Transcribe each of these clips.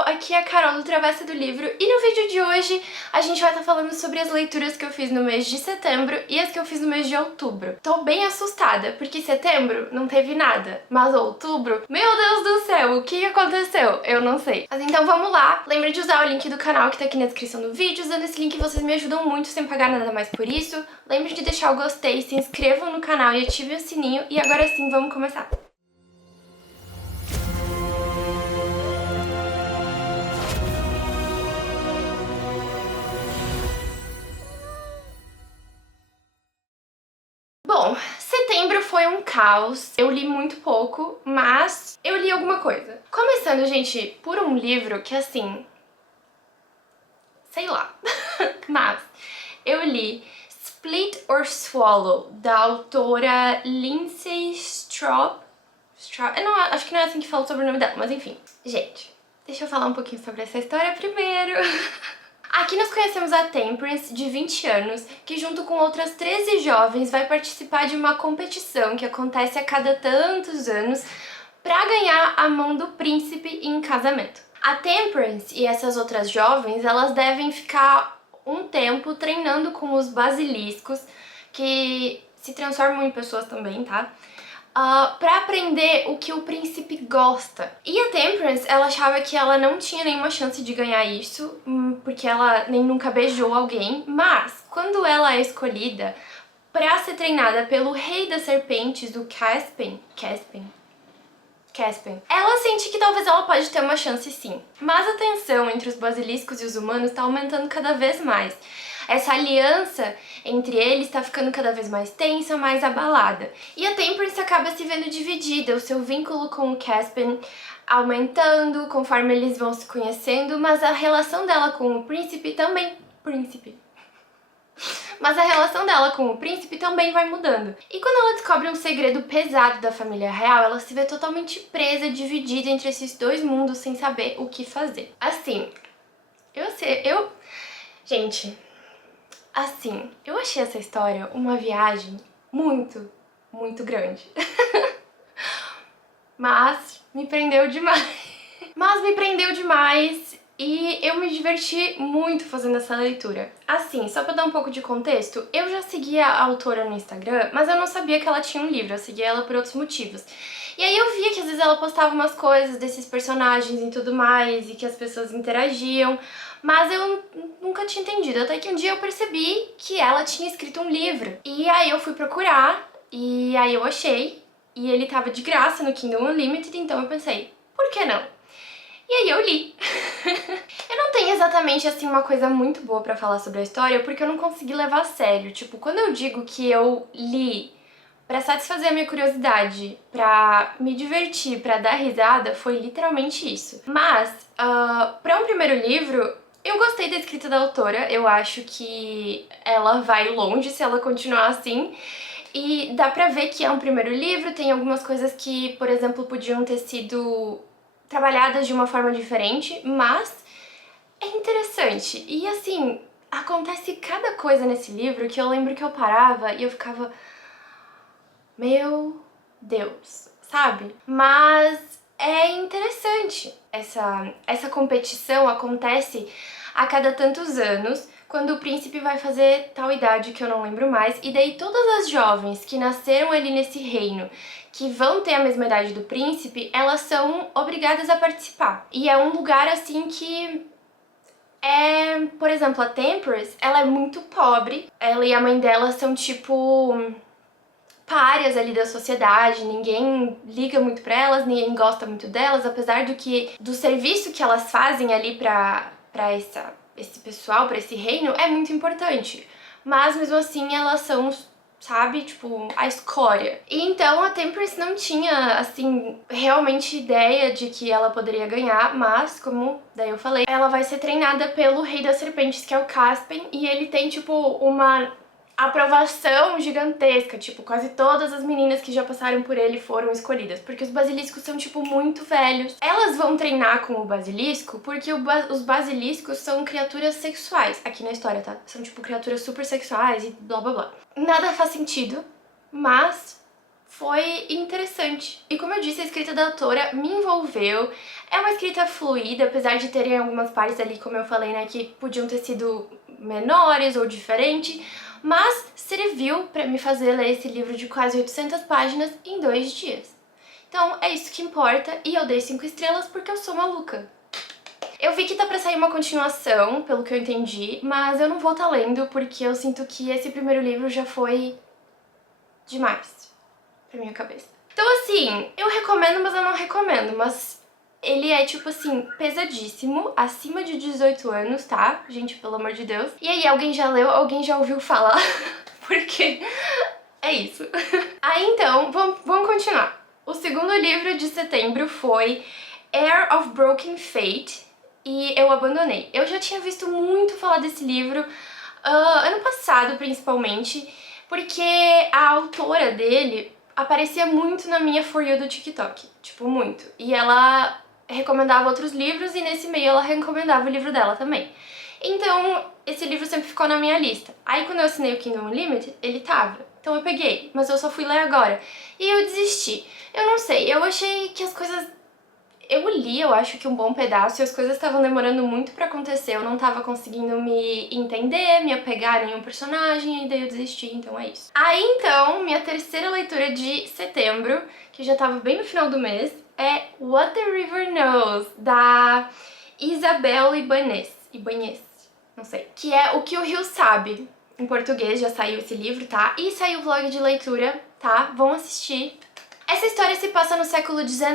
pessoal, aqui é a Carol do Travessa do Livro e no vídeo de hoje a gente vai estar falando sobre as leituras que eu fiz no mês de setembro e as que eu fiz no mês de outubro. Tô bem assustada, porque setembro não teve nada, mas outubro, meu Deus do céu, o que aconteceu? Eu não sei. Mas então vamos lá, lembre de usar o link do canal que tá aqui na descrição do vídeo, usando esse link vocês me ajudam muito sem pagar nada mais por isso. Lembre de deixar o gostei, se inscrevam no canal e ativem o sininho e agora sim vamos começar. Bom, setembro foi um caos, eu li muito pouco, mas eu li alguma coisa. Começando, gente, por um livro que, assim, sei lá, mas eu li Split or Swallow, da autora Lindsay Straub. Eu não, acho que não é assim que fala sobre o nome dela, mas enfim. Gente, deixa eu falar um pouquinho sobre essa história primeiro. Aqui nós conhecemos a Temperance, de 20 anos, que junto com outras 13 jovens vai participar de uma competição que acontece a cada tantos anos para ganhar a mão do príncipe em casamento. A Temperance e essas outras jovens, elas devem ficar um tempo treinando com os basiliscos, que se transformam em pessoas também, tá? Pra aprender o que o príncipe gosta. E a Temperance, ela achava que ela não tinha nenhuma chance de ganhar isso, porque ela nem nunca beijou alguém, mas quando ela é escolhida pra ser treinada pelo rei das serpentes, o Caspian, ela sente que talvez ela pode ter uma chance sim. Mas a tensão entre os basiliscos e os humanos tá aumentando cada vez mais. Essa aliança entre eles tá ficando cada vez mais tensa, mais abalada. E a Temperance acaba se vendo dividida, o seu vínculo com o Caspian aumentando conforme eles vão se conhecendo, mas a relação dela com o príncipe também... Mas a relação dela com o príncipe também vai mudando. E quando ela descobre um segredo pesado da família real, ela se vê totalmente presa, dividida entre esses dois mundos sem saber o que fazer. Assim, Gente, assim, eu achei essa história uma viagem muito, muito grande. Mas me prendeu demais. E eu me diverti muito fazendo essa leitura. Assim, só pra dar um pouco de contexto, eu já seguia a autora no Instagram, mas eu não sabia que ela tinha um livro, eu seguia ela por outros motivos. E aí eu via que às vezes ela postava umas coisas desses personagens e tudo mais, e que as pessoas interagiam, mas eu nunca tinha entendido, até que um dia eu percebi que ela tinha escrito um livro. E aí eu fui procurar, e aí eu achei, e ele tava de graça no Kindle Unlimited, então eu pensei, por que não? E aí eu li. Eu não tenho exatamente, assim, uma coisa muito boa pra falar sobre a história, porque eu não consegui levar a sério. Tipo, quando eu digo que eu li pra satisfazer a minha curiosidade, pra me divertir, pra dar risada, foi literalmente isso. Mas, pra um primeiro livro, eu gostei da escrita da autora, eu acho que ela vai longe se ela continuar assim. E dá pra ver que é um primeiro livro, tem algumas coisas que, por exemplo, podiam ter sido trabalhadas de uma forma diferente, mas é interessante. E assim, acontece cada coisa nesse livro que eu lembro que eu parava e eu ficava... Meu Deus, sabe? Mas é interessante. Essa competição acontece a cada tantos anos, quando o príncipe vai fazer tal idade que eu não lembro mais, e daí todas as jovens que nasceram ali nesse reino, que vão ter a mesma idade do príncipe, elas são obrigadas a participar. E é um lugar assim que por exemplo, a Temperance, ela é muito pobre, ela e a mãe dela são tipo párias ali da sociedade, ninguém liga muito pra elas, ninguém gosta muito delas, apesar do serviço que elas fazem ali pra esse pessoal, pra esse reino, é muito importante. Mas mesmo assim elas são, sabe, tipo, a escória. E então a Temperance não tinha, assim, realmente ideia de que ela poderia ganhar, mas, como daí eu falei, ela vai ser treinada pelo Rei das Serpentes, que é o Caspian, e ele tem, tipo, uma aprovação gigantesca, tipo, quase todas as meninas que já passaram por ele foram escolhidas, porque os basiliscos são, tipo, muito velhos. Elas vão treinar com o basilisco porque os basiliscos são criaturas sexuais, aqui na história, tá? São, tipo, criaturas super sexuais e blá blá blá. Nada faz sentido, mas foi interessante. E como eu disse, a escrita da autora me envolveu. É uma escrita fluida, apesar de terem algumas partes ali, como eu falei, né, que podiam ter sido menores ou diferentes, mas serviu pra me fazer ler esse livro de quase 800 páginas em 2 dias. Então é isso que importa, e eu dei 5 estrelas porque eu sou maluca. Eu vi que tá pra sair uma continuação, pelo que eu entendi, mas eu não vou tá lendo porque eu sinto que esse primeiro livro já foi demais pra minha cabeça. Então assim, eu recomendo, mas eu não recomendo, mas ele é, tipo assim, pesadíssimo, acima de 18 anos, tá? Gente, pelo amor de Deus. E aí, alguém já leu, alguém já ouviu falar? Porque é isso. Aí então, vamos continuar. O segundo livro de setembro foi Heir of Broken Fate, e eu abandonei. Eu já tinha visto muito falar desse livro, ano passado principalmente, porque a autora dele aparecia muito na minha For You do TikTok, tipo, muito. E ela recomendava outros livros e nesse meio ela recomendava o livro dela também. Então, esse livro sempre ficou na minha lista. Aí quando eu assinei o Kindle Unlimited, ele tava. Então eu peguei, mas eu só fui ler agora. E eu desisti. Eu não sei, eu achei que as coisas... Eu li, eu acho que um bom pedaço, e as coisas estavam demorando muito pra acontecer, eu não tava conseguindo me entender, me apegar a nenhum personagem, e daí eu desisti, então é isso. Aí então, minha terceira leitura de setembro, que já tava bem no final do mês, é What the River Knows, da Isabel Ibanez, não sei, que é O que o Rio Sabe. Em português já saiu esse livro, tá? E saiu o vlog de leitura, tá? Vão assistir. Essa história se passa no século XIX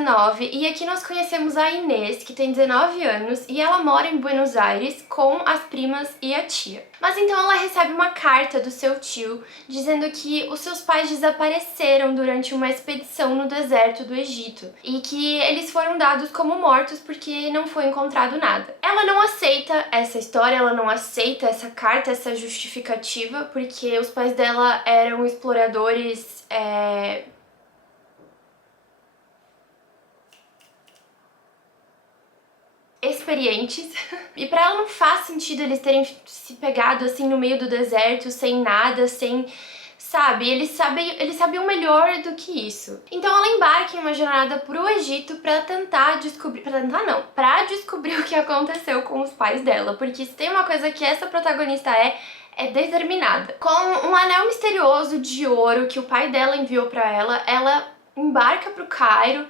e aqui nós conhecemos a Inês, que tem 19 anos, e ela mora em Buenos Aires com as primas e a tia. Mas então ela recebe uma carta do seu tio dizendo que os seus pais desapareceram durante uma expedição no deserto do Egito e que eles foram dados como mortos porque não foi encontrado nada. Ela não aceita essa história, ela não aceita essa carta, essa justificativa, porque os pais dela eram exploradores, experientes, e pra ela não faz sentido eles terem se pegado assim no meio do deserto, sem nada, sem... sabe? Eles sabiam melhor do que isso. Então ela embarca em uma jornada pro Egito pra tentar descobrir... pra descobrir o que aconteceu com os pais dela, porque se tem uma coisa que essa protagonista é determinada. Com um anel misterioso de ouro que o pai dela enviou pra ela, ela embarca pro Cairo,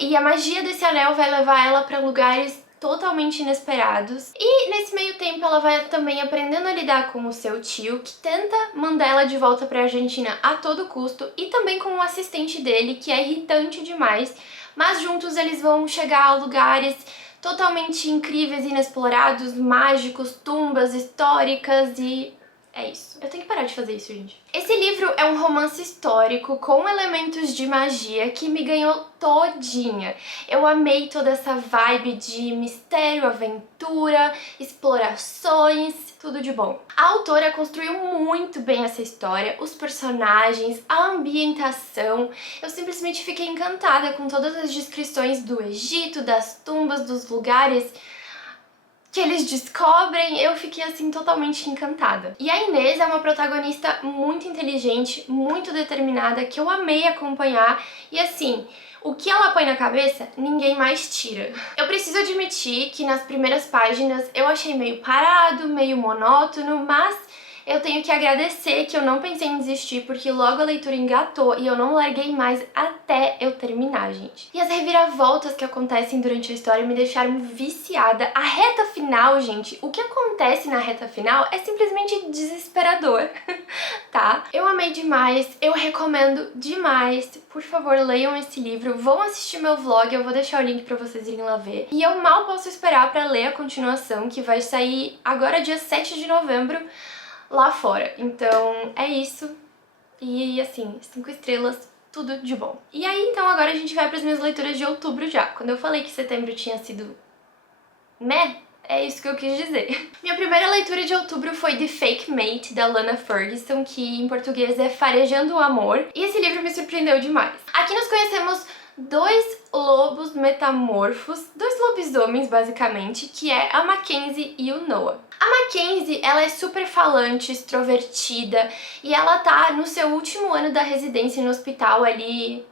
e a magia desse anel vai levar ela pra lugares totalmente inesperados. E nesse meio tempo ela vai também aprendendo a lidar com o seu tio, que tenta mandar ela de volta pra Argentina a todo custo, e também com o assistente dele, que é irritante demais, mas juntos eles vão chegar a lugares totalmente incríveis, inexplorados, mágicos, tumbas históricas e... é isso. Eu tenho que parar de fazer isso, gente. Esse livro é um romance histórico com elementos de magia que me ganhou todinha. Eu amei toda essa vibe de mistério, aventura, explorações, tudo de bom. A autora construiu muito bem essa história, os personagens, a ambientação. Eu simplesmente fiquei encantada com todas as descrições do Egito, das tumbas, dos lugares que eles descobrem. Eu fiquei assim totalmente encantada. E a Inês é uma protagonista muito inteligente, muito determinada, que eu amei acompanhar, e assim, o que ela põe na cabeça, ninguém mais tira. Eu preciso admitir que nas primeiras páginas eu achei meio parado, meio monótono, mas eu tenho que agradecer que eu não pensei em desistir, porque logo a leitura engatou e eu não larguei mais até eu terminar, gente. E as reviravoltas que acontecem durante a história me deixaram viciada. A reta final, gente, o que acontece na reta final é simplesmente desesperador, tá? Eu amei demais, eu recomendo demais. Por favor, leiam esse livro, vão assistir meu vlog, eu vou deixar o link pra vocês irem lá ver. E eu mal posso esperar pra ler a continuação, que vai sair agora dia 7 de novembro, lá fora. Então é isso, e assim, 5 estrelas, tudo de bom. E aí então agora a gente vai para as minhas leituras de outubro já. Quando eu falei que setembro tinha sido meh, é isso que eu quis dizer. Minha primeira leitura de outubro foi The Fake Mate, da Lana Ferguson, que em português é Farejando o Amor, e esse livro me surpreendeu demais. Aqui nós conhecemos dois lobos metamorfos, dois lobisomens basicamente, que é a Mackenzie e o Noah. A Mackenzie, ela é super falante, extrovertida, e ela tá no seu último ano da residência no hospital ali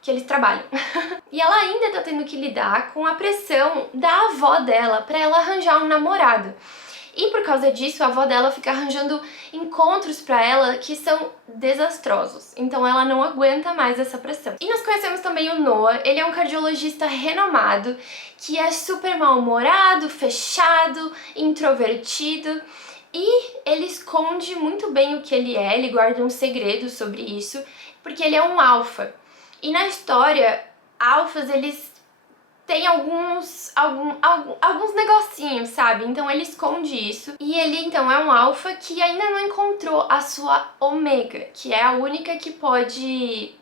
que eles trabalham. E ela ainda tá tendo que lidar com a pressão da avó dela pra ela arranjar um namorado. E por causa disso, a avó dela fica arranjando encontros pra ela que são desastrosos. Então ela não aguenta mais essa pressão. E nós conhecemos também o Noah. Ele é um cardiologista renomado, que é super mal-humorado, fechado, introvertido. E ele esconde muito bem o que ele guarda um segredo sobre isso, porque ele é um alfa. E na história, alfas, eles tem alguns negocinhos, sabe? Então ele esconde isso. E ele, então, é um alfa que ainda não encontrou a sua ômega, que é a única que pode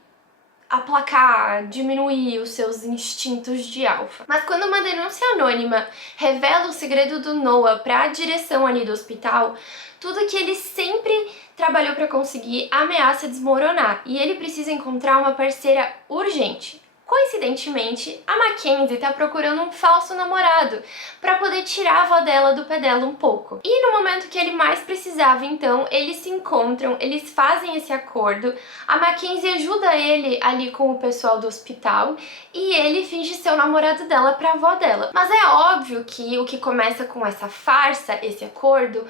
aplacar, diminuir os seus instintos de alfa. Mas quando uma denúncia anônima revela o segredo do Noah para a direção ali do hospital, tudo que ele sempre trabalhou para conseguir ameaça desmoronar e ele precisa encontrar uma parceira urgente. Coincidentemente, a Mackenzie tá procurando um falso namorado para poder tirar a avó dela do pé dela um pouco. E no momento que ele mais precisava, então, eles se encontram, eles fazem esse acordo, a Mackenzie ajuda ele ali com o pessoal do hospital e ele finge ser o namorado dela pra avó dela. Mas é óbvio que o que começa com essa farsa, esse acordo,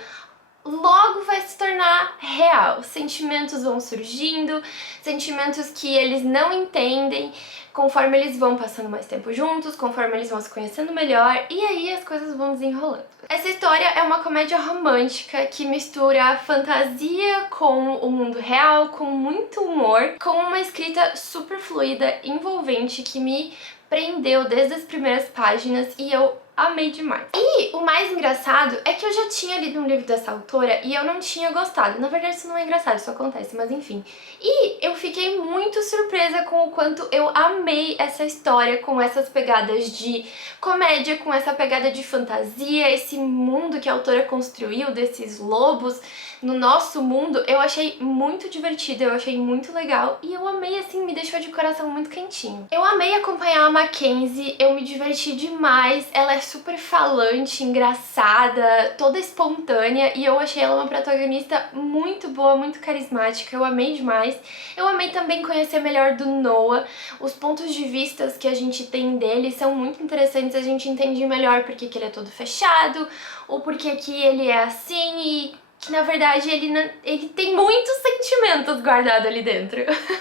logo vai se tornar real. Sentimentos vão surgindo, sentimentos que eles não entendem conforme eles vão passando mais tempo juntos, conforme eles vão se conhecendo melhor, e aí as coisas vão desenrolando. Essa história é uma comédia romântica que mistura fantasia com o mundo real, com muito humor, com uma escrita super fluida, envolvente, que me prendeu desde as primeiras páginas e eu amei demais. E o mais engraçado é que eu já tinha lido um livro dessa autora e eu não tinha gostado. Na verdade isso não é engraçado, isso acontece, mas enfim. E eu fiquei muito surpresa com o quanto eu amei essa história, com essas pegadas de comédia, com essa pegada de fantasia, esse mundo que a autora construiu, desses lobos no nosso mundo. Eu achei muito divertido, eu achei muito legal e eu amei, assim, me deixou de coração muito quentinho. Eu amei acompanhar a Mackenzie, eu me diverti demais, ela é super falante, engraçada, toda espontânea e eu achei ela uma protagonista muito boa, muito carismática, eu amei demais. Eu amei também conhecer melhor do Noah, os pontos de vista que a gente tem dele são muito interessantes, a gente entende melhor porque que ele é todo fechado, ou porque que ele é assim e que na verdade ele tem muitos sentimentos guardados ali dentro.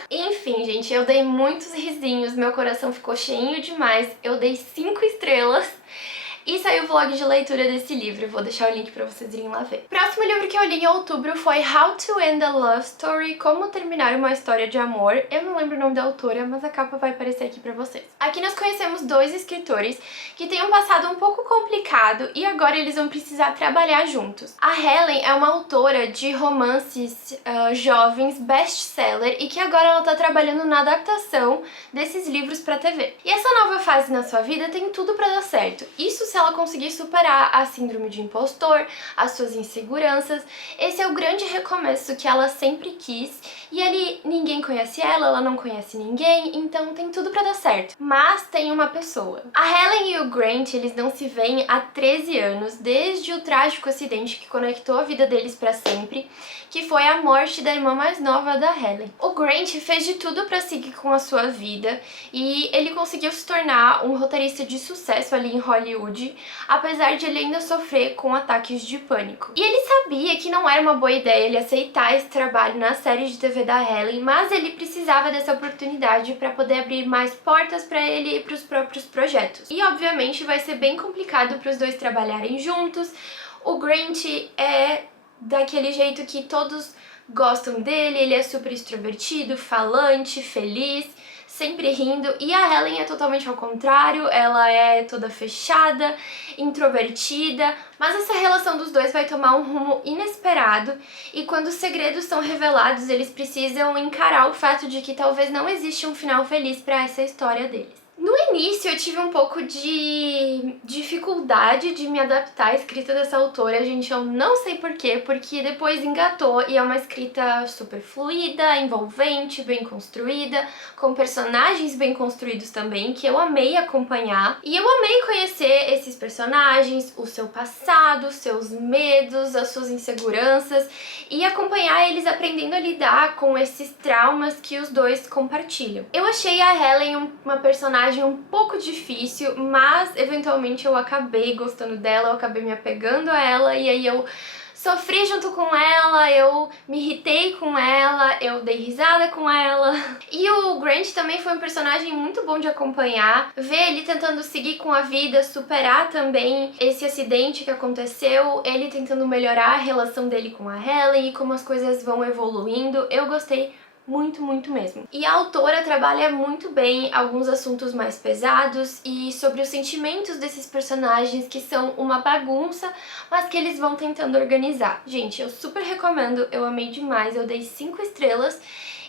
Enfim, gente, eu dei muitos risinhos, meu coração ficou cheinho demais, eu dei 5 estrelas. E saiu o vlog de leitura desse livro, vou deixar o link pra vocês irem lá ver. Próximo livro que eu li em outubro foi How to End a Love Story, Como Terminar uma História de Amor. Eu não lembro o nome da autora, mas a capa vai aparecer aqui pra vocês. Aqui nós conhecemos dois escritores que têm um passado um pouco complicado e agora eles vão precisar trabalhar juntos. A Helen é uma autora de romances jovens, best-seller, e que agora ela tá trabalhando na adaptação desses livros pra TV. E essa nova fase na sua vida tem tudo pra dar certo. Isso se ela conseguir superar a síndrome de impostor, as suas inseguranças. Esse é o grande recomeço que ela sempre quis e ali ninguém conhece ela, ela não conhece ninguém, então tem tudo pra dar certo. Mas tem uma pessoa. A Helen e o Grant, eles não se veem há 13 anos, desde o trágico acidente que conectou a vida deles pra sempre, que foi a morte da irmã mais nova da Helen. O Grant fez de tudo pra seguir com a sua vida e ele conseguiu se tornar um roteirista de sucesso ali em Hollywood, apesar de ele ainda sofrer com ataques de pânico. E ele sabia que não era uma boa ideia ele aceitar esse trabalho na série de TV da Helen, mas ele precisava dessa oportunidade para poder abrir mais portas para ele e para os próprios projetos. E obviamente vai ser bem complicado para os dois trabalharem juntos. O Grant é daquele jeito que todos gostam dele, ele é super extrovertido, falante, feliz, sempre rindo, e a Helen é totalmente ao contrário, ela é toda fechada, introvertida, mas essa relação dos dois vai tomar um rumo inesperado e quando os segredos são revelados, eles precisam encarar o fato de que talvez não existe um final feliz para essa história deles. No início eu tive um pouco de dificuldade dificuldade de me adaptar à escrita dessa autora, gente, eu não sei porquê, porque depois engatou e é uma escrita super fluida, envolvente, bem construída, com personagens bem construídos também, que eu amei acompanhar. E eu amei conhecer esses personagens, o seu passado, os seus medos, as suas inseguranças e acompanhar eles aprendendo a lidar com esses traumas que os dois compartilham. Eu achei a Helen uma personagem um pouco difícil, mas eventualmente eu acabei gostando dela, eu acabei me apegando a ela e aí eu sofri junto com ela, eu me irritei com ela, eu dei risada com ela. E o Grant também foi um personagem muito bom de acompanhar, ver ele tentando seguir com a vida, superar também esse acidente que aconteceu, ele tentando melhorar a relação dele com a Helen e como as coisas vão evoluindo. Eu gostei muito, muito mesmo. E a autora trabalha muito bem alguns assuntos mais pesados e sobre os sentimentos desses personagens que são uma bagunça, mas que eles vão tentando organizar. Gente, eu super recomendo, eu amei demais, eu dei 5 estrelas.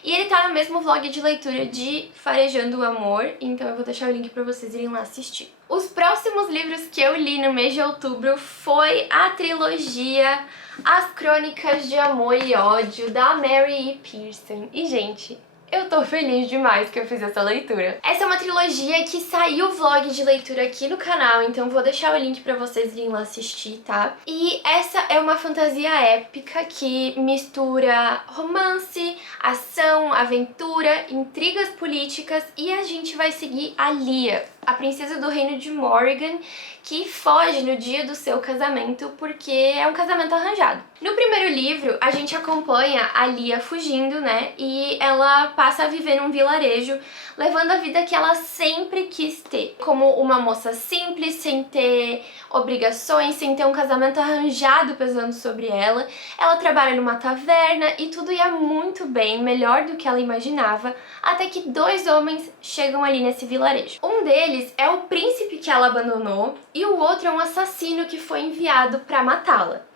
E ele tá no mesmo vlog de leitura de Farejando o Amor, então eu vou deixar o link pra vocês irem lá assistir. Os próximos livros que eu li no mês de outubro foi a trilogia As Crônicas de Amor e Ódio, da Mary E. Pearson. E, gente, eu tô feliz demais que eu fiz essa leitura. Essa é uma trilogia que saiu vlog de leitura aqui no canal, então vou deixar o link pra vocês irem lá assistir, tá? E essa é uma fantasia épica que mistura romance, ação, aventura, intrigas políticas e a gente vai seguir a Lia, a princesa do reino de Morrigan, que foge no dia do seu casamento porque é um casamento arranjado. No primeiro livro, a gente acompanha a Lia fugindo, né? E ela passa a viver num vilarejo, levando a vida que ela sempre quis ter. Como uma moça simples, sem ter obrigações, sem ter um casamento arranjado pesando sobre ela. Ela trabalha numa taverna e tudo ia muito bem, melhor do que ela imaginava, até que 2 homens chegam ali nesse vilarejo. Um deles é o príncipe que ela abandonou e o outro é um assassino que foi enviado para matá-la.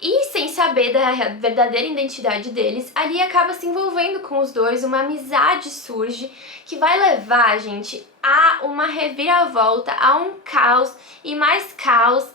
E sem saber da verdadeira identidade deles, a Lia acaba se envolvendo com os dois, uma amizade surge que vai levar, gente, a uma reviravolta, a um caos e mais caos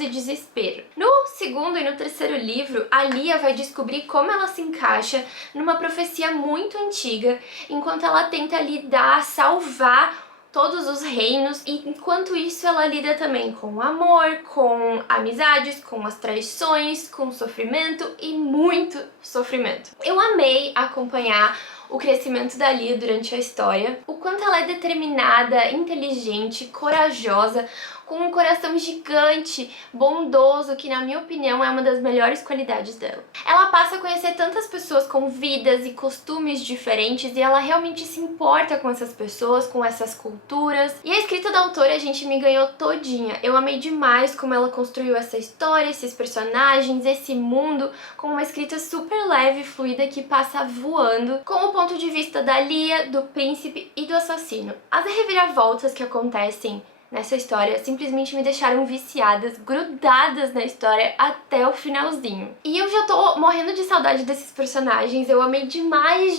e desespero. No segundo e no terceiro livro, a Lia vai descobrir como ela se encaixa numa profecia muito antiga, enquanto ela tenta lidar, salvar todos os reinos, e enquanto isso ela lida também com o amor, com amizades, com as traições, com sofrimento e muito sofrimento. Eu amei acompanhar o crescimento da Lia durante a história, o quanto ela é determinada, inteligente, corajosa, com um coração gigante, bondoso, que na minha opinião é uma das melhores qualidades dela. Ela passa a conhecer tantas pessoas com vidas e costumes diferentes e ela realmente se importa com essas pessoas, com essas culturas. E a escrita da autora, a gente me ganhou todinha. Eu amei demais como ela construiu essa história, esses personagens, esse mundo, com uma escrita super leve e fluida que passa voando, com o ponto de vista da Lia, do príncipe e do assassino. As reviravoltas que acontecem nessa história simplesmente me deixaram viciadas, grudadas na história até o finalzinho. E eu já tô morrendo de saudade desses personagens, eu amei demais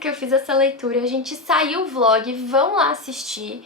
que eu fiz essa leitura. A gente saiu o vlog, vão lá assistir.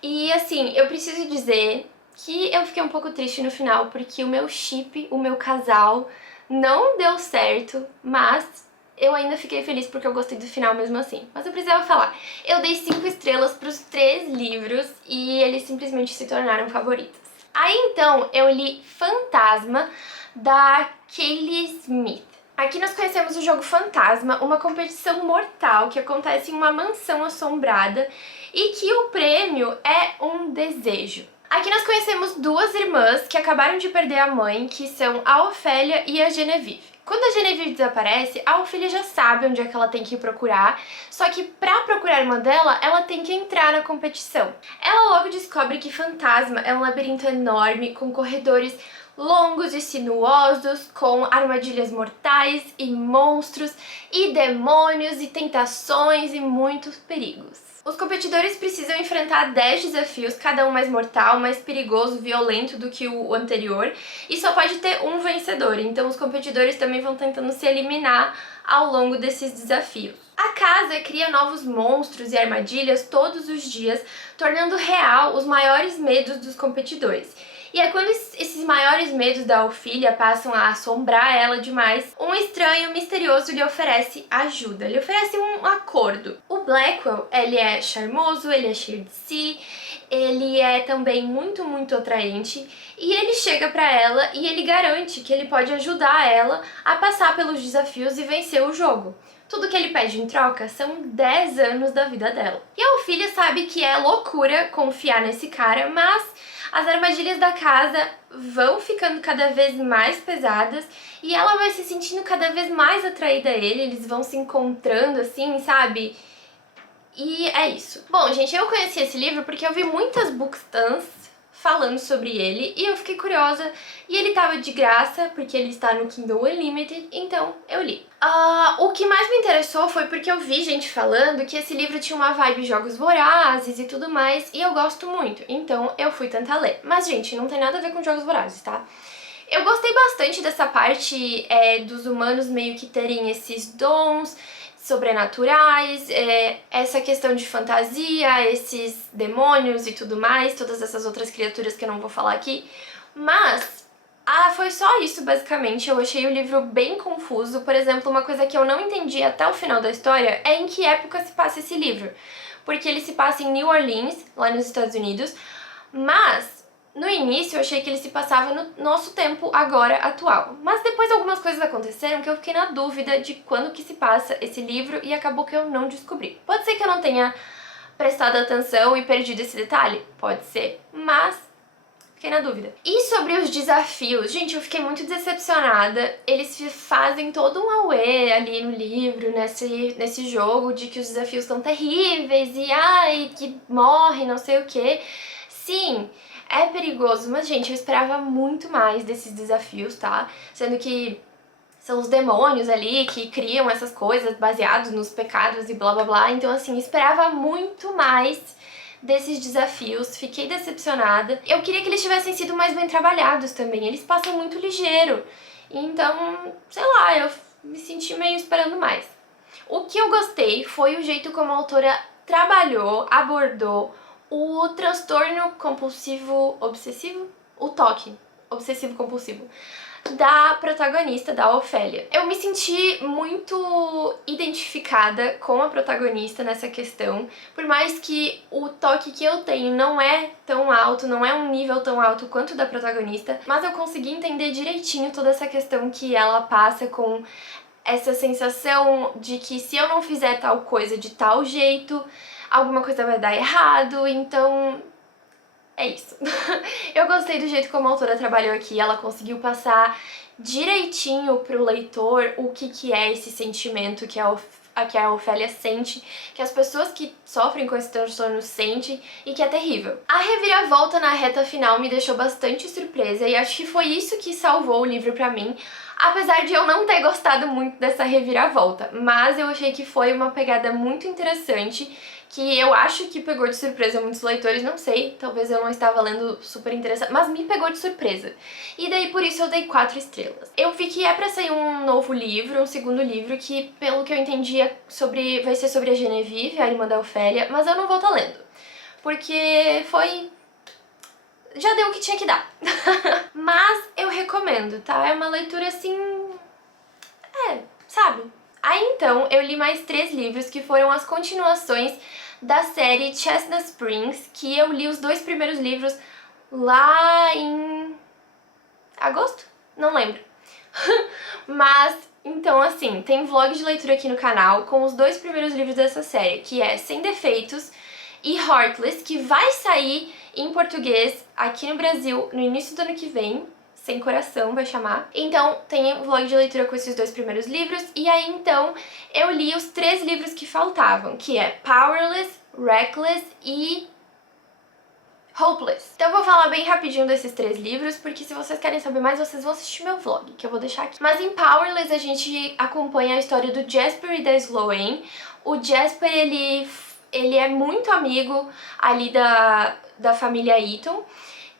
E assim, eu preciso dizer que eu fiquei um pouco triste no final, porque o meu ship, o meu casal, não deu certo, mas eu ainda fiquei feliz porque eu gostei do final mesmo assim. Mas eu precisava falar. Eu dei 5 estrelas pros 3 livros e eles simplesmente se tornaram favoritos. Aí então eu li Fantasma, da Kaylee Smith. Aqui nós conhecemos o jogo Fantasma, uma competição mortal que acontece em uma mansão assombrada e que o prêmio é um desejo. Aqui nós conhecemos 2 irmãs que acabaram de perder a mãe, que são a Ofélia e a Genevieve. Quando a Genevieve desaparece, a Ofélia já sabe onde é que ela tem que ir procurar, só que pra procurar a irmã dela, ela tem que entrar na competição. Ela logo descobre que Fantasma é um labirinto enorme, com corredores longos e sinuosos, com armadilhas mortais e monstros e demônios e tentações e muitos perigos. Os competidores precisam enfrentar 10 desafios, cada um mais mortal, mais perigoso, violento do que o anterior, e só pode ter um vencedor, então os competidores também vão tentando se eliminar ao longo desses desafios. A casa cria novos monstros e armadilhas todos os dias, tornando real os maiores medos dos competidores. E é quando esses maiores medos da Ophelia passam a assombrar ela demais, um estranho misterioso lhe oferece ajuda, lhe oferece um acordo. O Blackwell, ele é charmoso, ele é cheio de si, ele é também muito atraente, e ele chega pra ela e ele garante que ele pode ajudar ela a passar pelos desafios e vencer o jogo. Tudo que ele pede em troca são 10 anos da vida dela. E a Ophelia sabe que é loucura confiar nesse cara, mas as armadilhas da casa vão ficando cada vez mais pesadas e ela vai se sentindo cada vez mais atraída a ele, eles vão se encontrando assim, sabe? E é isso. Bom, gente, eu conheci esse livro porque eu vi muitas bookstans falando sobre ele e eu fiquei curiosa e ele tava de graça porque ele está no Kindle Unlimited, então eu li. O que mais me interessou foi porque eu vi gente falando que esse livro tinha uma vibe jogos vorazes e tudo mais e eu gosto muito, então eu fui tentar ler. Mas, gente, não tem nada a ver com jogos vorazes, tá? Eu gostei bastante dessa parte dos humanos meio que terem esses dons sobrenaturais, essa questão de fantasia, esses demônios e tudo mais, todas essas outras criaturas que eu não vou falar aqui, mas foi só isso basicamente. Eu achei o livro bem confuso. Por exemplo, uma coisa que eu não entendi até o final da história é em que época se passa esse livro, porque ele se passa em New Orleans, lá nos Estados Unidos, mas no início eu achei que ele se passava no nosso tempo agora atual, mas depois algumas coisas aconteceram que eu fiquei na dúvida de quando que se passa esse livro e acabou que eu não descobri. Pode ser que eu não tenha prestado atenção e perdido esse detalhe, pode ser, mas fiquei na dúvida. E sobre os desafios, gente, eu fiquei muito decepcionada. Eles fazem todo um auê ali no livro, nesse jogo, de que os desafios estão terríveis e ai, que morre, não sei o que. Sim, é perigoso, mas, gente, eu esperava muito mais desses desafios, tá? Sendo que são os demônios ali que criam essas coisas baseados nos pecados e blá blá blá. Então, assim, esperava muito mais desses desafios, fiquei decepcionada. Eu queria que eles tivessem sido mais bem trabalhados também, eles passam muito ligeiro. Então, sei lá, eu me senti meio esperando mais. O que eu gostei foi o jeito como a autora trabalhou, abordou o transtorno compulsivo obsessivo? O toque obsessivo compulsivo da protagonista, da Ophelia. Eu me senti muito identificada com a protagonista nessa questão, por mais que o toque que eu tenho não é tão alto, não é um nível tão alto quanto o da protagonista, mas eu consegui entender direitinho toda essa questão que ela passa com essa sensação de que se eu não fizer tal coisa de tal jeito, alguma coisa vai dar errado, então é isso. Eu gostei do jeito como a autora trabalhou aqui, ela conseguiu passar direitinho pro leitor o que é esse sentimento que a Ophelia sente, que as pessoas que sofrem com esse transtorno sentem e que é terrível. A reviravolta na reta final me deixou bastante surpresa e acho que foi isso que salvou o livro pra mim, apesar de eu não ter gostado muito dessa reviravolta, mas eu achei que foi uma pegada muito interessante, que eu acho que pegou de surpresa muitos leitores, não sei, talvez eu não estava lendo super interessante, mas me pegou de surpresa. E daí por isso eu dei 4 estrelas. Eu vi que é pra sair um novo livro, um segundo livro, que pelo que eu entendi vai ser sobre a Genevieve, a irmã da Ophelia, mas eu não vou estar lendo, porque já deu o que tinha que dar. Mas eu recomendo, tá? É uma leitura assim... sabe? Aí então eu li mais 3 livros que foram as continuações da série Chestnut Springs, que eu li os 2 primeiros livros lá em agosto? Não lembro. Mas, então assim, tem vlog de leitura aqui no canal com os 2 primeiros livros dessa série, que é Sem Defeitos e Heartless, que vai sair em português aqui no Brasil no início do ano que vem. Sem Coração vai chamar. Então tem um vlog de leitura com esses 2 primeiros livros, e aí então eu li os 3 livros que faltavam, que é Powerless, Reckless e Hopeless. Então eu vou falar bem rapidinho desses 3 livros, porque se vocês querem saber mais, vocês vão assistir meu vlog, que eu vou deixar aqui. Mas em Powerless a gente acompanha a história do Jasper e da Sloane. O Jasper, ele ele é muito amigo ali da família Eaton,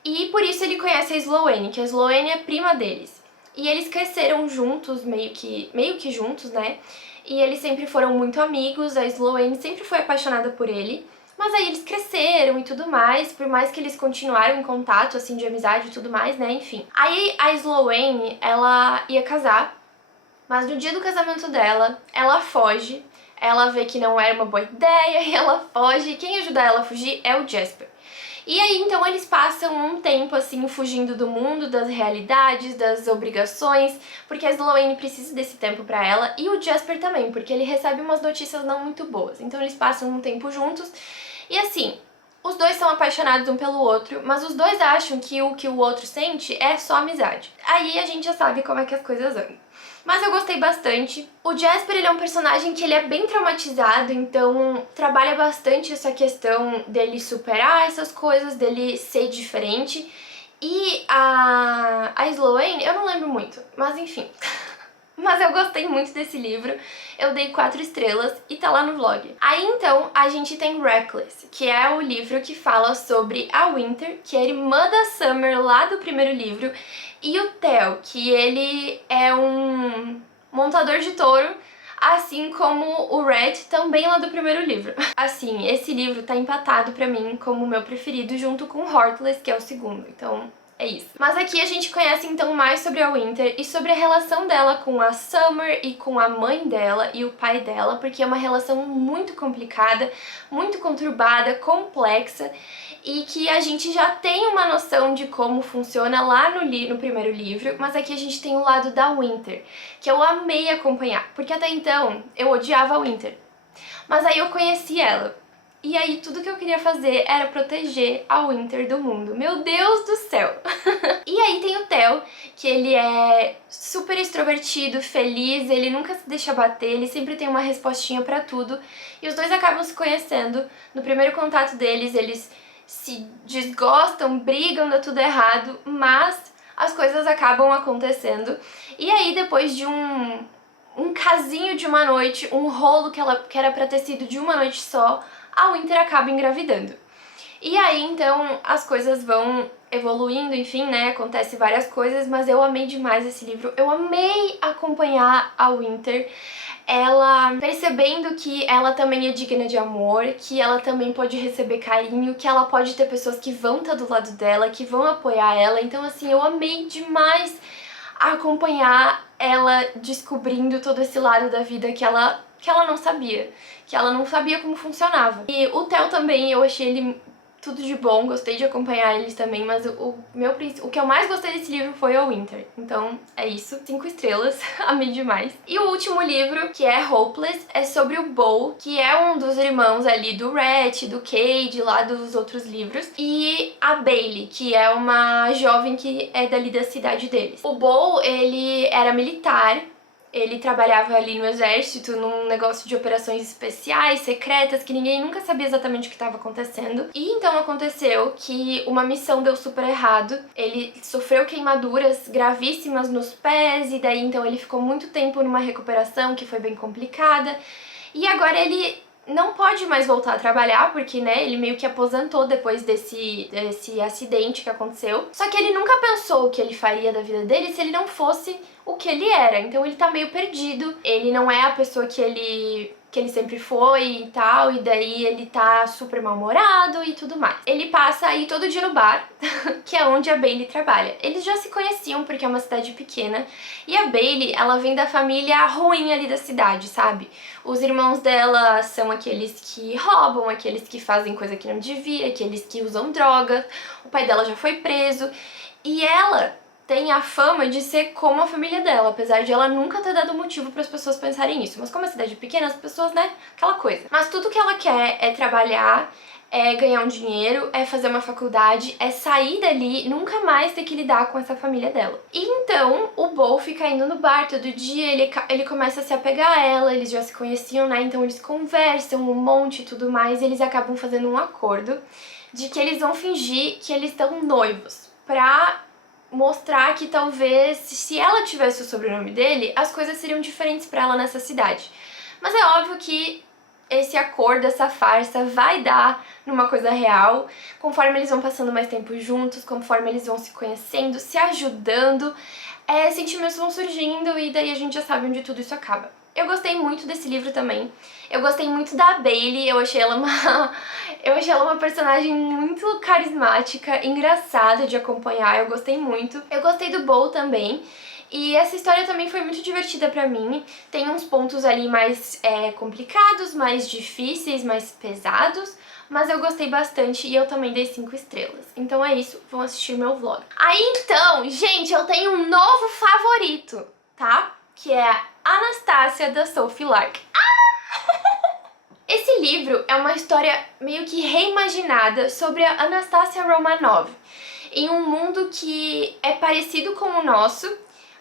e por isso ele conhece a Sloane, que a Sloane é prima deles. E eles cresceram juntos, meio que juntos, né? E eles sempre foram muito amigos, a Sloane sempre foi apaixonada por ele. Mas aí eles cresceram e tudo mais, por mais que eles continuaram em contato, assim, de amizade e tudo mais, né, enfim. Aí a Sloane, ela ia casar, mas no dia do casamento dela, ela foge, ela vê que não era uma boa ideia e ela foge, e quem ajuda ela a fugir é o Jasper. E aí, então, eles passam um tempo, assim, fugindo do mundo, das realidades, das obrigações, porque a Sloane precisa desse tempo pra ela, e o Jasper também, porque ele recebe umas notícias não muito boas. Então eles passam um tempo juntos, e assim, os dois são apaixonados um pelo outro, mas os dois acham que o outro sente é só amizade. Aí a gente já sabe como é que as coisas andam. Mas eu gostei bastante. O Jasper, ele é um personagem que ele é bem traumatizado, então trabalha bastante essa questão dele superar essas coisas, dele ser diferente. E a Sloane, eu não lembro muito, mas enfim. Mas eu gostei muito desse livro, eu dei 4 estrelas e tá lá no vlog. Aí então a gente tem Reckless, que é o livro que fala sobre a Winter, que é a irmã da Summer lá do primeiro livro, e o Theo, que ele é um montador de touro, assim como o Red, também lá do primeiro livro. Assim, esse livro tá empatado pra mim como o meu preferido, junto com Heartless, que é o segundo, então é isso. Mas aqui a gente conhece então mais sobre a Winter e sobre a relação dela com a Summer e com a mãe dela e o pai dela, porque é uma relação muito complicada, muito conturbada, complexa, e que a gente já tem uma noção de como funciona lá no primeiro livro, mas aqui a gente tem o lado da Winter, que eu amei acompanhar, porque até então eu odiava a Winter, mas aí eu conheci ela. E aí tudo que eu queria fazer era proteger a Winter do mundo. Meu Deus do céu! E aí tem o Theo, que ele é super extrovertido, feliz, ele nunca se deixa bater, ele sempre tem uma respostinha pra tudo. E os dois acabam se conhecendo. No primeiro contato deles, eles se desgostam, brigam, dá tudo errado, mas as coisas acabam acontecendo. E aí depois de um casinho de uma noite, um rolo que era pra ter sido de uma noite só, a Winter acaba engravidando. E aí, então, as coisas vão evoluindo, enfim, né, acontece várias coisas, mas eu amei demais esse livro, eu amei acompanhar a Winter, ela percebendo que ela também é digna de amor, que ela também pode receber carinho, que ela pode ter pessoas que vão estar do lado dela, que vão apoiar ela, então assim, eu amei demais acompanhar ela descobrindo todo esse lado da vida que ela não sabia como funcionava. E o Theo também, eu achei ele tudo de bom, gostei de acompanhar eles também, mas o que eu mais gostei desse livro foi a Winter. Então é isso, 5 estrelas, amei demais. E o último livro, que é Hopeless, é sobre o Bo, que é um dos irmãos ali do Rhett, do Cade, lá dos outros livros, e a Bailey, que é uma jovem que é dali da cidade deles. O Bo, ele era militar, ele trabalhava ali no exército, num negócio de operações especiais, secretas, que ninguém nunca sabia exatamente o que estava acontecendo. E então aconteceu que uma missão deu super errado, ele sofreu queimaduras gravíssimas nos pés, e daí então ele ficou muito tempo numa recuperação que foi bem complicada. E agora ele não pode mais voltar a trabalhar, porque, né, ele meio que aposentou depois desse acidente que aconteceu. Só que ele nunca pensou o que ele faria da vida dele se ele não fosse o que ele era. Então ele tá meio perdido, ele não é a pessoa que ele sempre foi e tal, e daí ele tá super mal-humorado e tudo mais. Ele passa aí todo dia no bar, que é onde a Bailey trabalha. Eles já se conheciam porque é uma cidade pequena, e a Bailey, ela vem da família ruim ali da cidade, sabe? Os irmãos dela são aqueles que roubam, aqueles que fazem coisa que não devia, aqueles que usam drogas, o pai dela já foi preso, e ela tem a fama de ser como a família dela, apesar de ela nunca ter dado motivo para as pessoas pensarem isso. Mas como é cidade pequena, as pessoas, né, aquela coisa. Mas tudo que ela quer é trabalhar, é ganhar um dinheiro, é fazer uma faculdade, é sair dali, nunca mais ter que lidar com essa família dela. E então o Bo fica indo no bar todo dia, ele começa a se apegar a ela, eles já se conheciam, né, então eles conversam um monte e tudo mais, e eles acabam fazendo um acordo de que eles vão fingir que eles estão noivos, pra mostrar que talvez, se ela tivesse o sobrenome dele, as coisas seriam diferentes pra ela nessa cidade. Mas é óbvio que esse acordo, essa farsa vai dar numa coisa real, conforme eles vão passando mais tempo juntos, conforme eles vão se conhecendo, se ajudando, sentimentos vão surgindo e daí a gente já sabe onde tudo isso acaba. Eu gostei muito desse livro também. Eu gostei muito da Bailey, eu achei ela uma personagem muito carismática, engraçada de acompanhar, eu gostei muito. Eu gostei do Bo também. E essa história também foi muito divertida pra mim. Tem uns pontos ali mais complicados, mais difíceis, mais pesados, mas eu gostei bastante e eu também dei 5 estrelas. Então é isso, vão assistir meu vlog. Aí então, gente, eu tenho um novo favorito, tá? Que é a Anastasia, da Sophie Lark. Esse livro é uma história meio que reimaginada sobre a Anastasia Romanov, em um mundo que é parecido com o nosso,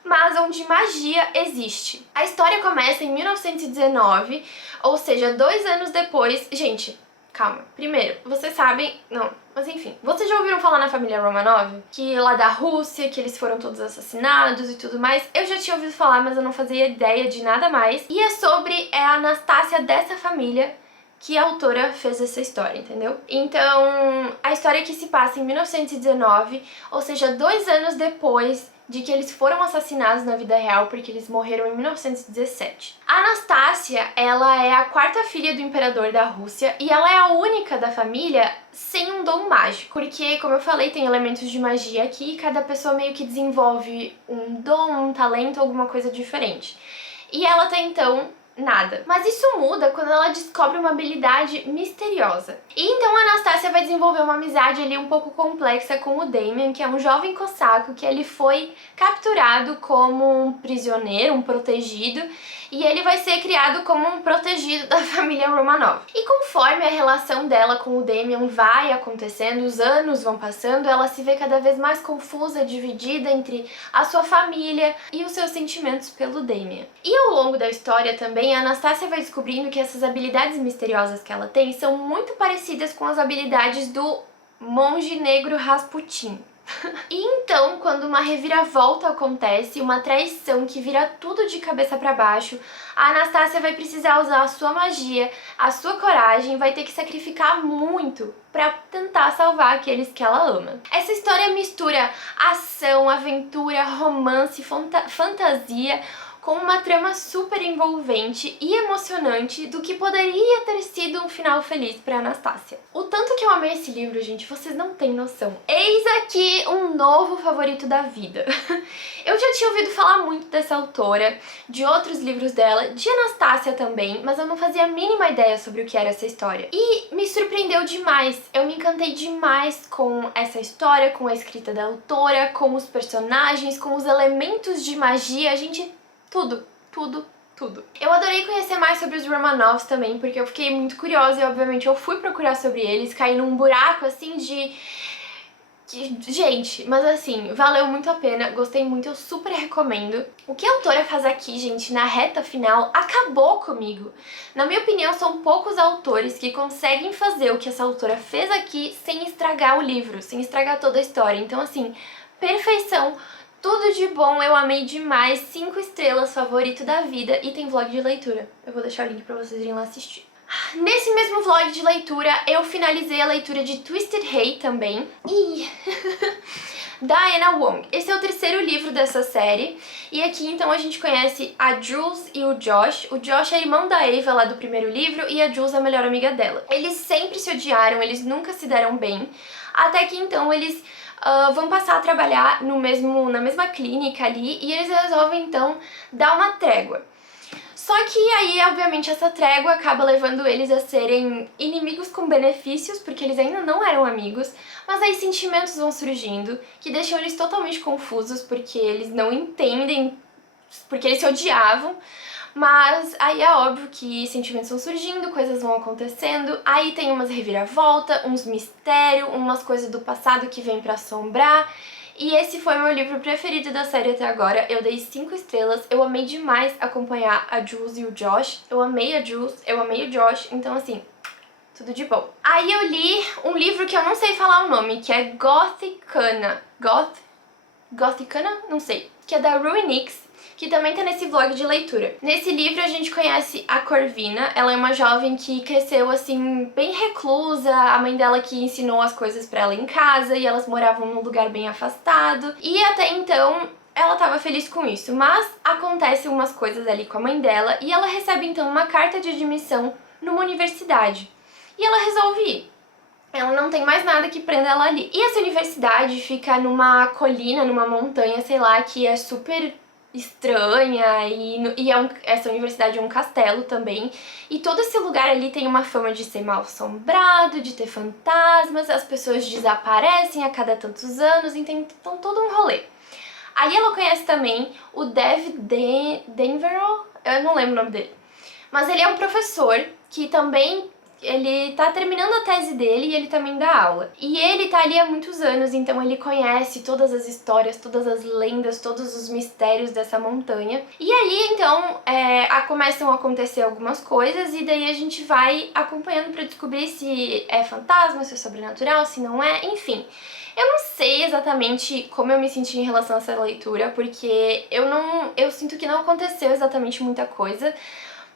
mas onde magia existe. A história começa em 1919, ou seja, 2 anos depois... Gente, calma. Primeiro, vocês sabem... Não, mas enfim. Vocês já ouviram falar na família Romanov? Que lá da Rússia, que eles foram todos assassinados e tudo mais. Eu já tinha ouvido falar, mas eu não fazia ideia de nada mais. E é sobre a Anastasia dessa família que a autora fez essa história, entendeu? Então, a história que se passa em 1919, ou seja, 2 anos depois de que eles foram assassinados na vida real, porque eles morreram em 1917. A Anastasia, ela é a 4ª filha do imperador da Rússia e ela é a única da família sem um dom mágico, porque, como eu falei, tem elementos de magia aqui e cada pessoa meio que desenvolve um dom, um talento, alguma coisa diferente. E ela até então nada. Mas isso muda quando ela descobre uma habilidade misteriosa. E então a Anastasia vai desenvolver uma amizade ali um pouco complexa com o Damian, que é um jovem cossaco que ele foi capturado como um prisioneiro, um protegido, e ele vai ser criado como um protegido da família Romanov. E conforme a relação dela com o Damian vai acontecendo, os anos vão passando, ela se vê cada vez mais confusa, dividida entre a sua família e os seus sentimentos pelo Damian. E ao longo da história também, a Anastasia vai descobrindo que essas habilidades misteriosas que ela tem são muito parecidas com as habilidades do monge negro Rasputin. E então, quando uma reviravolta acontece, uma traição que vira tudo de cabeça pra baixo, a Anastasia vai precisar usar a sua magia, a sua coragem, vai ter que sacrificar muito pra tentar salvar aqueles que ela ama. Essa história mistura ação, aventura, romance, fantasia, com uma trama super envolvente e emocionante do que poderia ter sido um final feliz para Anastasia. O tanto que eu amei esse livro, gente, vocês não têm noção. Eis aqui um novo favorito da vida. Eu já tinha ouvido falar muito dessa autora, de outros livros dela, de Anastasia também, mas eu não fazia a mínima ideia sobre o que era essa história. E me surpreendeu demais, eu me encantei demais com essa história, com a escrita da autora, com os personagens, com os elementos de magia, gente... Tudo. Eu adorei conhecer mais sobre os Romanovs também, porque eu fiquei muito curiosa e obviamente eu fui procurar sobre eles, caí num buraco assim de... Gente, mas assim, valeu muito a pena, gostei muito, eu super recomendo. O que a autora faz aqui, gente, na reta final, acabou comigo. Na minha opinião, são poucos autores que conseguem fazer o que essa autora fez aqui sem estragar o livro, sem estragar toda a história. Então assim, perfeição. Tudo de bom, eu amei demais, 5 estrelas, favorito da vida, e tem vlog de leitura. Eu vou deixar o link pra vocês irem lá assistir. Nesse mesmo vlog de leitura, eu finalizei a leitura de Twisted Hay também. E da Anna Wong. Esse é o 3º livro dessa série. E aqui então a gente conhece a Jules e o Josh. O Josh é irmão da Ava lá do 1º livro e a Jules é a melhor amiga dela. Eles sempre se odiaram, eles nunca se deram bem. Até que então eles... vão passar a trabalhar na mesma clínica ali e eles resolvem então dar uma trégua. Só que aí, obviamente, essa trégua acaba levando eles a serem inimigos com benefícios, porque eles ainda não eram amigos, mas aí sentimentos vão surgindo que deixam eles totalmente confusos, porque eles não entendem, porque eles se odiavam. Mas aí é óbvio que sentimentos vão surgindo, coisas vão acontecendo, aí tem umas reviravoltas, uns mistérios, umas coisas do passado que vem pra assombrar. E esse foi meu livro preferido da série até agora, eu dei 5 estrelas, eu amei demais acompanhar a Jules e o Josh, eu amei a Jules, eu amei o Josh, então assim, tudo de bom. Aí eu li um livro que eu não sei falar o nome, que é Gothicana, Gothicana? Não sei, que é da Rui Nix. que também tá nesse vlog de leitura. Nesse livro a gente conhece a Corvina, ela é uma jovem que cresceu assim, bem reclusa, a mãe dela que ensinou as coisas pra ela em casa e elas moravam num lugar bem afastado. E até então ela estava feliz com isso, mas acontecem umas coisas ali com a mãe dela e ela recebe então uma carta de admissão numa universidade. E ela resolve ir. Ela não tem mais nada que prenda ela ali. E essa universidade fica numa colina, numa montanha, sei lá, que é super estranha essa universidade é um castelo também. E todo esse lugar ali tem uma fama de ser mal assombrado, de ter fantasmas, as pessoas desaparecem a cada tantos anos, então todo um rolê. Aí ela conhece também o Deverell, eu não lembro o nome dele, mas ele é um professor que também ele tá terminando a tese dele e ele também dá aula. E ele tá ali há muitos anos, então ele conhece todas as histórias, todas as lendas, todos os mistérios dessa montanha. E aí, então, começam a acontecer algumas coisas e daí a gente vai acompanhando pra descobrir se é fantasma, se é sobrenatural, se não é, enfim. Eu não sei exatamente como eu me senti em relação a essa leitura, porque eu sinto que não aconteceu exatamente muita coisa,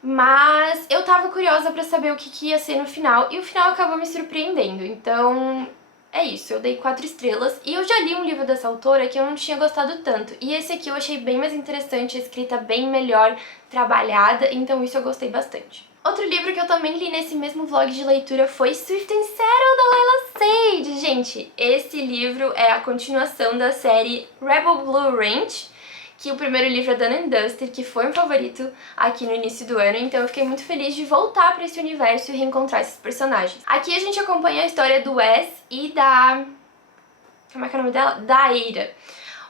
mas eu tava curiosa pra saber o que ia ser no final, e o final acabou me surpreendendo, então é isso, eu dei 4 estrelas, e eu já li um livro dessa autora que eu não tinha gostado tanto, e esse aqui eu achei bem mais interessante, a escrita bem melhor trabalhada, então isso eu gostei bastante. Outro livro que eu também li nesse mesmo vlog de leitura foi Swift and Settle, da Layla Sage. Gente, esse livro é a continuação da série Rebel Blue Ranch, que o primeiro livro é Dun and Duster, que foi um favorito aqui no início do ano, então eu fiquei muito feliz de voltar pra esse universo e reencontrar esses personagens. Aqui a gente acompanha a história do Wes e da... como é que é o nome dela? Da Eira.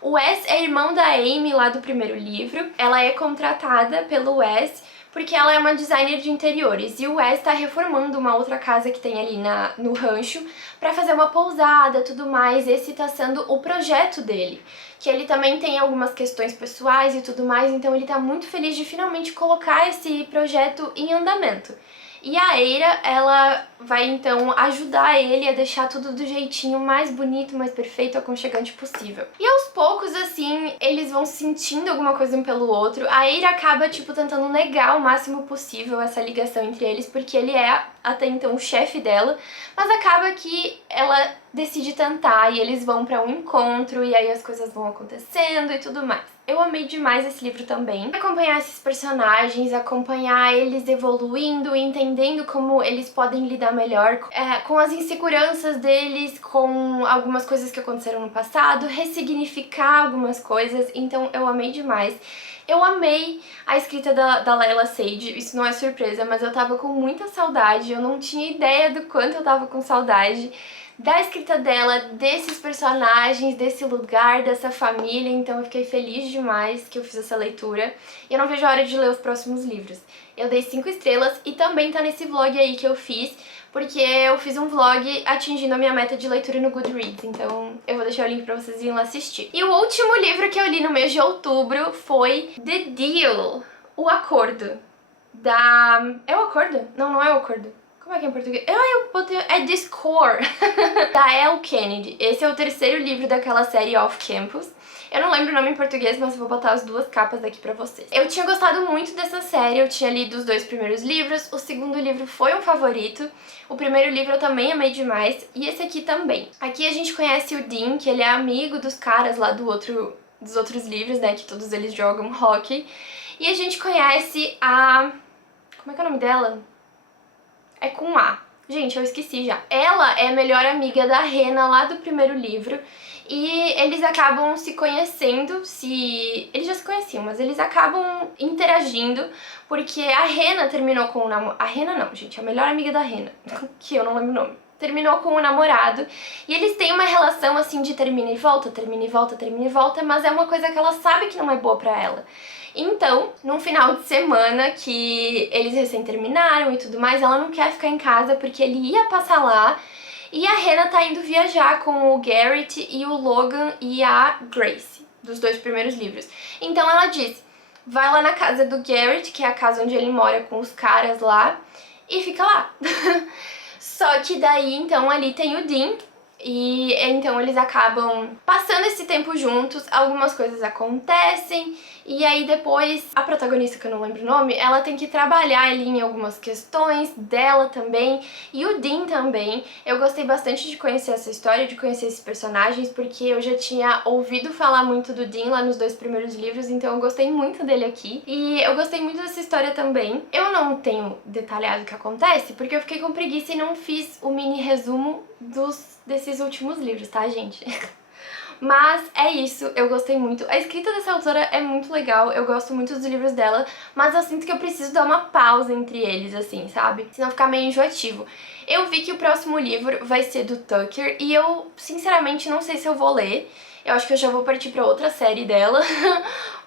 O Wes é irmão da Amy lá do primeiro livro, ela é contratada pelo Wes porque ela é uma designer de interiores e o Wes tá reformando uma outra casa que tem ali no rancho pra fazer uma pousada e tudo mais. Esse tá sendo o projeto dele, que ele também tem algumas questões pessoais e tudo mais, então ele tá muito feliz de finalmente colocar esse projeto em andamento. E a Eira, ela vai então ajudar ele a deixar tudo do jeitinho mais bonito, mais perfeito, aconchegante possível. E aos poucos, assim, eles vão sentindo alguma coisa um pelo outro. A Eira acaba, tipo, tentando negar o máximo possível essa ligação entre eles, porque ele é até então o chefe dela, mas acaba que ela decide tentar e eles vão pra um encontro e aí as coisas vão acontecendo e tudo mais. Eu amei demais esse livro também. Acompanhar esses personagens, acompanhar eles evoluindo, entendendo como eles podem lidar melhor com as inseguranças deles, com algumas coisas que aconteceram no passado, ressignificar algumas coisas, então eu amei demais. Eu amei a escrita da Layla Sage, isso não é surpresa, mas eu tava com muita saudade, eu não tinha ideia do quanto eu tava com saudade da escrita dela, desses personagens, desse lugar, dessa família, então eu fiquei feliz demais que eu fiz essa leitura e eu não vejo a hora de ler os próximos livros. Eu dei 5 estrelas e também tá nesse vlog aí que eu fiz, porque eu fiz um vlog atingindo a minha meta de leitura no Goodreads, então eu vou deixar o link pra vocês irem lá assistir. E o último livro que eu li no mês de outubro foi The Deal, O Acordo, da... É o Acordo? Não, não é o Acordo. Como é que é em português? Eu botei... É Discord, da Elle Kennedy. Esse é o terceiro livro daquela série Off Campus. Eu não lembro o nome em português, mas eu vou botar as 2 capas aqui pra vocês. Eu tinha gostado muito dessa série, eu tinha lido os 2 primeiros livros, o segundo livro foi um favorito, o primeiro livro eu também amei demais, e esse aqui também. Aqui a gente conhece o Dean, que ele é amigo dos caras lá dos outros livros, né, que todos eles jogam hockey, e a gente conhece a... como é que é o nome dela? É com A. Gente, eu esqueci já. Ela é a melhor amiga da Rena lá do primeiro livro e eles acabam se conhecendo, eles já se conheciam, mas eles acabam interagindo porque a Rena terminou com o namorado... A Rena não, gente, a melhor amiga da Rena, que eu não lembro o nome. Terminou com o namorado e eles têm uma relação assim de termina e volta, termina e volta, termina e volta, mas é uma coisa que ela sabe que não é boa pra ela. Então, num final de semana que eles recém terminaram e tudo mais, ela não quer ficar em casa porque ele ia passar lá e a Hannah tá indo viajar com o Garrett e o Logan e a Grace, dos 2 primeiros livros. Então ela diz, vai lá na casa do Garrett, que é a casa onde ele mora com os caras lá, e fica lá. Só que daí, então, ali tem o Dean, E então eles acabam passando esse tempo juntos, algumas coisas acontecem, e aí depois a protagonista, que eu não lembro o nome, ela tem que trabalhar ali em algumas questões dela também, e o Dean também. Eu gostei bastante de conhecer essa história, de conhecer esses personagens, porque eu já tinha ouvido falar muito do Dean lá nos 2 primeiros livros, então eu gostei muito dele aqui. E eu gostei muito dessa história também. Eu não tenho detalhado o que acontece, porque eu fiquei com preguiça e não fiz o mini resumo desses últimos livros, tá, gente? Mas é isso, eu gostei muito. A escrita dessa autora é muito legal, eu gosto muito dos livros dela, mas eu sinto que eu preciso dar uma pausa entre eles, assim, sabe? Senão ficar meio enjoativo. Eu vi que o próximo livro vai ser do Tucker e eu, sinceramente, não sei se eu vou ler. Eu acho que eu já vou partir pra outra série dela,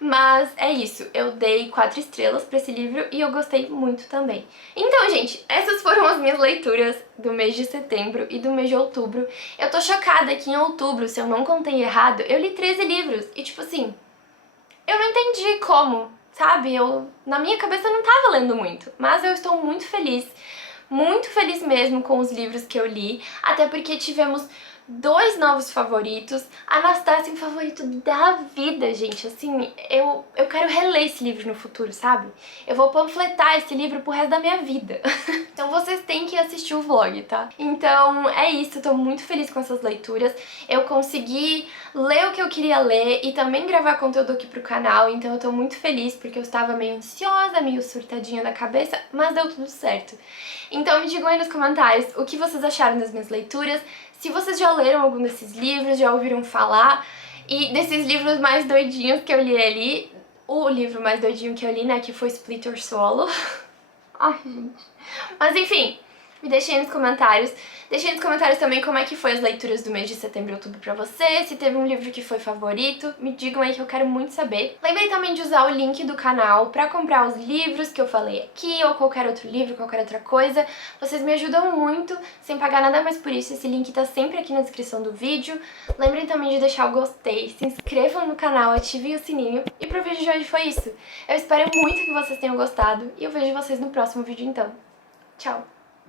mas é isso. Eu dei 4 estrelas pra esse livro e eu gostei muito também. Então, gente, essas foram as minhas leituras do mês de setembro e do mês de outubro. Eu tô chocada que em outubro, se eu não contei errado, eu li 13 livros. E tipo assim, eu não entendi como, sabe? Na minha cabeça eu não tava lendo muito, mas eu estou muito feliz mesmo com os livros que eu li, até porque tivemos 2 novos favoritos. Anastácia é um favorito da vida, gente. Assim, eu quero reler esse livro no futuro, sabe? Eu vou panfletar esse livro pro resto da minha vida. Então vocês têm que assistir o vlog, tá? Então é isso, eu tô muito feliz com essas leituras. Eu consegui ler o que eu queria ler e também gravar conteúdo aqui pro canal, então eu tô muito feliz porque eu estava meio ansiosa, meio surtadinha na cabeça, mas deu tudo certo. Então me digam aí nos comentários o que vocês acharam das minhas leituras, se vocês já leram algum desses livros, já ouviram falar, e desses livros mais doidinhos que eu li ali, o livro mais doidinho que eu li, né, que foi Split or Swallow. Ai, gente. Mas enfim, me deixem aí nos comentários. Deixem aí nos comentários também como é que foi as leituras do mês de setembro e outubro pra você, se teve um livro que foi favorito, me digam aí que eu quero muito saber. Lembrem também de usar o link do canal pra comprar os livros que eu falei aqui, ou qualquer outro livro, qualquer outra coisa. Vocês me ajudam muito, sem pagar nada mais por isso, esse link tá sempre aqui na descrição do vídeo. Lembrem também de deixar o gostei, se inscrevam no canal, ativem o sininho. E pro vídeo de hoje foi isso. Eu espero muito que vocês tenham gostado, e eu vejo vocês no próximo vídeo então. Tchau!